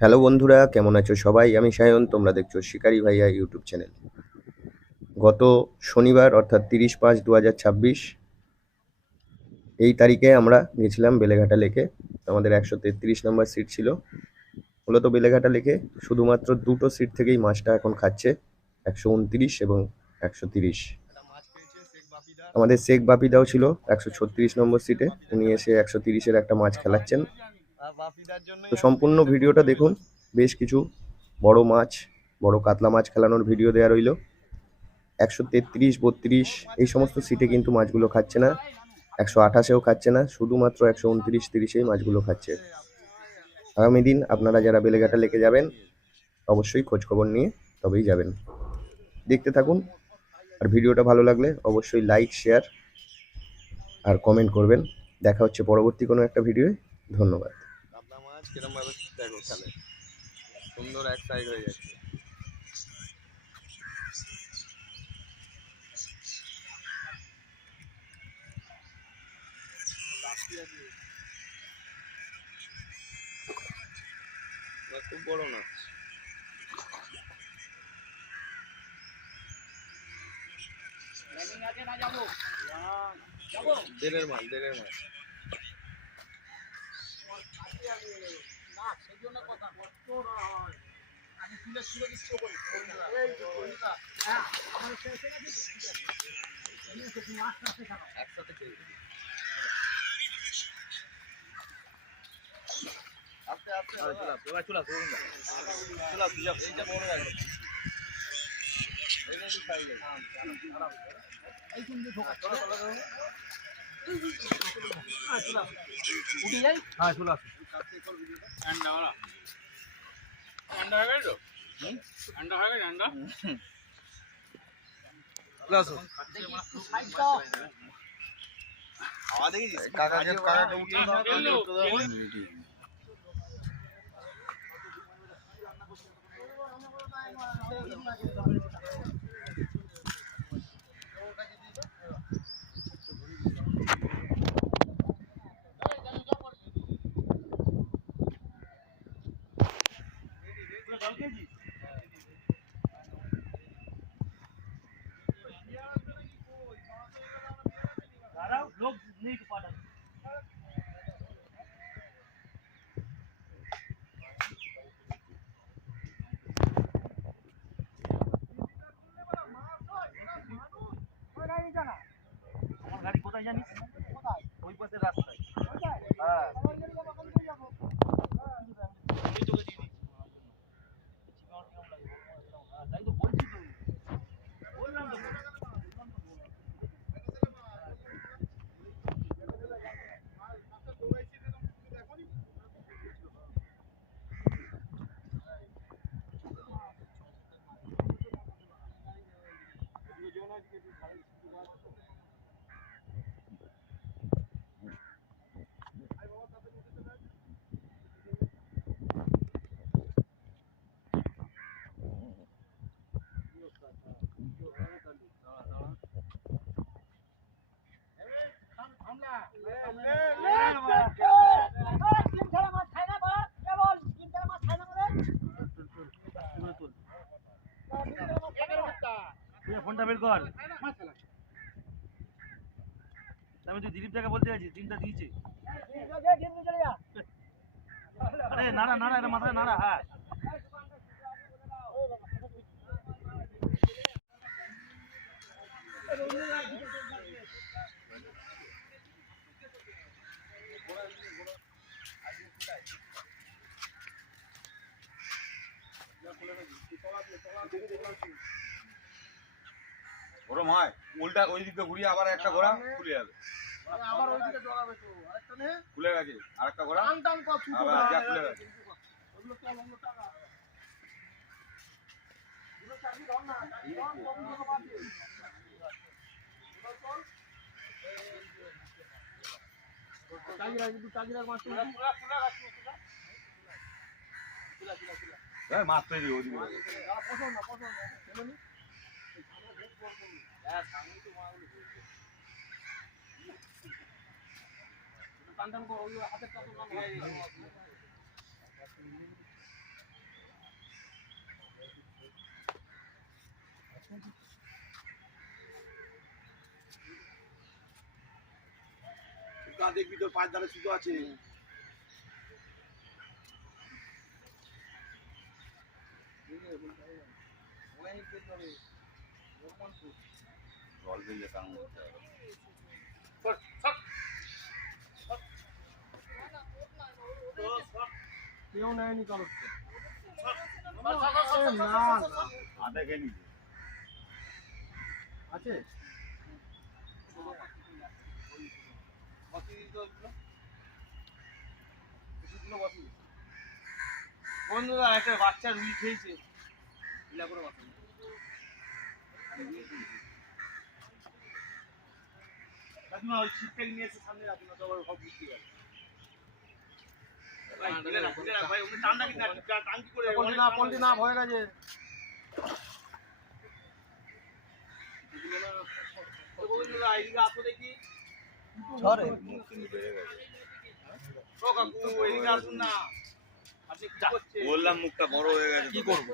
Hello বন্ধুরা, কেমন আছো সবাই? আমি সায়ন, তোমরা দেখছো শিকারি ভাইয়া ইউটিউব চ্যানেল। গত শনিবার অর্থাৎ ৩০/৫/২০২৬ এই তারিখে আমরা গেছিলাম বেলেঘাটা লেকে। আমাদের ১৩৩ নম্বর সিট ছিল। মূলত বেলেঘাটা লেকে শুধুমাত্র দুটো সিট থেকেই মাছটা এখন খাচ্ছে, ১২৯ এবং ১৩০। আমাদের শেখ বাপিদাও ছিল ১৩৬ নম্বর সিটে, উনি এসে ১৩০-এর একটা মাছ খেলাচ্ছেন। তো সম্পূর্ণ ভিডিওটা দেখুন। বেশ কিছু বড় মাছ, বড় কাতলা মাছ খেলানোর ভিডিও দেওয়া রইল। ১৩৩, ৩২ এই সমস্ত সিটে কিন্তু মাছগুলো খাচ্ছে না, ১২৮-এও খাচ্ছে না, শুধুমাত্র ১২৯, ৩০-এই মাছগুলো খাচ্ছে। আগামী দিন আপনারা যারা বেলেঘাটা লেকে যাবেন অবশ্যই খোঁজখবর নিয়ে তবেই যাবেন। দেখতে থাকুন, আর ভিডিওটা ভালো লাগলে অবশ্যই লাইক, শেয়ার আর কমেন্ট করবেন। দেখা হচ্ছে পরবর্তী কোনো একটা ভিডিওয়ে। ধন্যবাদ। কাতলা মাছ কিরম ভাবে দেখো খেলে, সুন্দর এক সাইড হয়ে যাচ্ছে। খুব বড় না, দেড়ের মাছ, দেড়ের মাছ। একসাথে আস্তে আস্তে এবার চলে আসো, চলে আসো, এইটা বড় রাখো, এইটা একটু সাইডে এই কিন্তু ঢোকা চলো চলো উঠে যাই। হ্যাঁ চলে আসো। ঠান্ডা ওরা ঠান্ডা হয়ে গেল, ঠান্ডা হয়ে গেল, ঠান্ডা চলে আসো। হাওয়া দেখেছিস কাকাকে, কাকাকে উঠে দাও। लोग नहीं पाता। আমার গাড়ি কোথায় জানিস? ওই পাশের রাস্তায়। হ্যাঁ তাই তো বলছি, তো বললাম তো। ফোনটা বের কর, আমি তো দিলীপ থেকে বলতে চাইছি, তিনটা দিয়েছে। আরে নাড়া নাড়া, এটা মাথায় নাড়া। হ্যাঁ গরম হয়, উল্টা ওই দিকে ঘুরিয়ে আবার একটা ঘোড়া খুলে যাবে, আবার ওই দিকে জড়াবে তো আরেকটা নে খুলে গেছে, আরেকটা ঘোড়া টান টান কর ছুটো আবার যা খুলে গেছে। ওগুলো তো অন্য টাকা, দুটো চাবি দাও না, চাবি দাও কম টাকা পাবে। চাবি রাখ, দুটো চাবি রাখ, মাছ পুরা পুরা পুরা রাখ, পুরা পুরা পুরা এই মাছ তৈরি হই দিবে। পছন্দ না পছন্দ না কেন নি আমরা ভেট করব। হ্যাঁ সামনে তো মাগুলো বলছে টান টান করো, ওই হাতের টান না। দেখবি তোর পাঁচ ধারে সুতো আছে। জল দিলে কাম করতে হবে। কেউ নেয়নি কারোর আধা কেনি আছে বন্ধুরা একটা বাচ্চা রুই খেয়েছে করে ওই শীতটাকে নিয়ে এসে সামনে রাখুন না তো আবার সব বুঝতে গেল না ভয় গেছে বললাম মুখটা বড় হয়ে গেছে কি করবো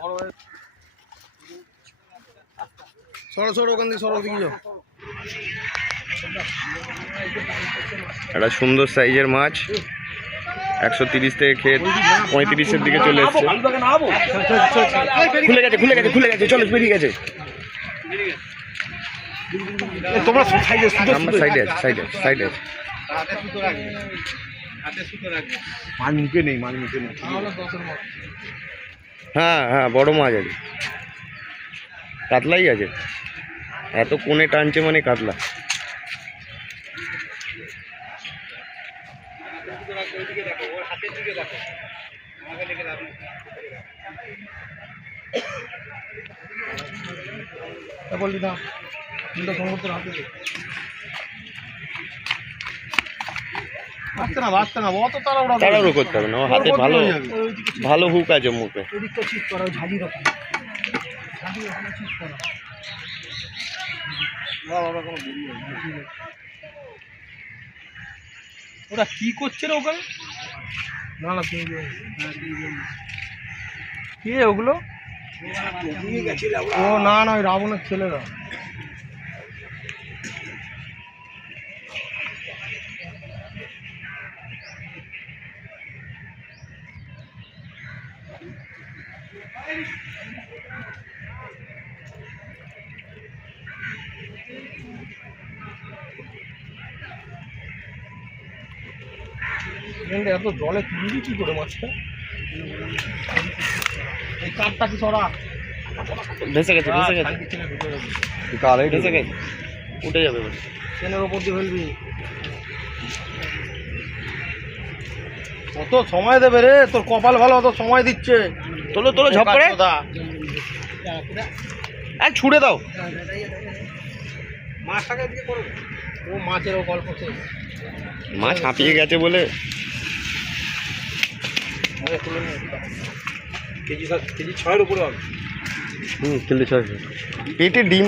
বড় হয়ে সরো সরো ওখান থেকে সরো দিকে যাও একটা সুন্দর সাইজের মাছ 130 থেকে খেয়ে 35-এর দিকে চলে এসছে। খুলে গেছে খুলে গেছে খুলে গেছে চলো বেরিয়ে গেছে। তোমরা আমরা সাইডে আছে সাইডে সাইডে আছে। মাছ মুখে নেই মাছ মুখে নেই হ্যাঁ হ্যাঁ বড় মাছ আছে কাতলাই আছে এত কোণে টানছে মানে কাতলা। বললি না তাড়াহুড়ো করতে হবে না ও হাতে ভালো ভালো হুক আছে মুখে। ওরা কি করছে রে ওখানে না না কি ওগুলো ও না না ওই রাবণের ছেলেরা এত জলে তুলবি কি করে মাছটা এই কাঠটা কি সরা ভেসে গেছে ভেসে গেছে ভেসে গেছে উঠে যাবে ট্রেনের ওপর দিয়ে ফেলবি কত সময় দেবে রে তোর কপাল ভালো অত সময় দিচ্ছে তোলো তোলো ঝপ করে এক ছুড়ে দাও মাছটাকে এদিকে করো ও মাছেরও গল্প শেষ মাছ হাঁপিয়ে গেছে বলে কেজি 6-এর উপরে হবে কেজি 6 পেটে ডিম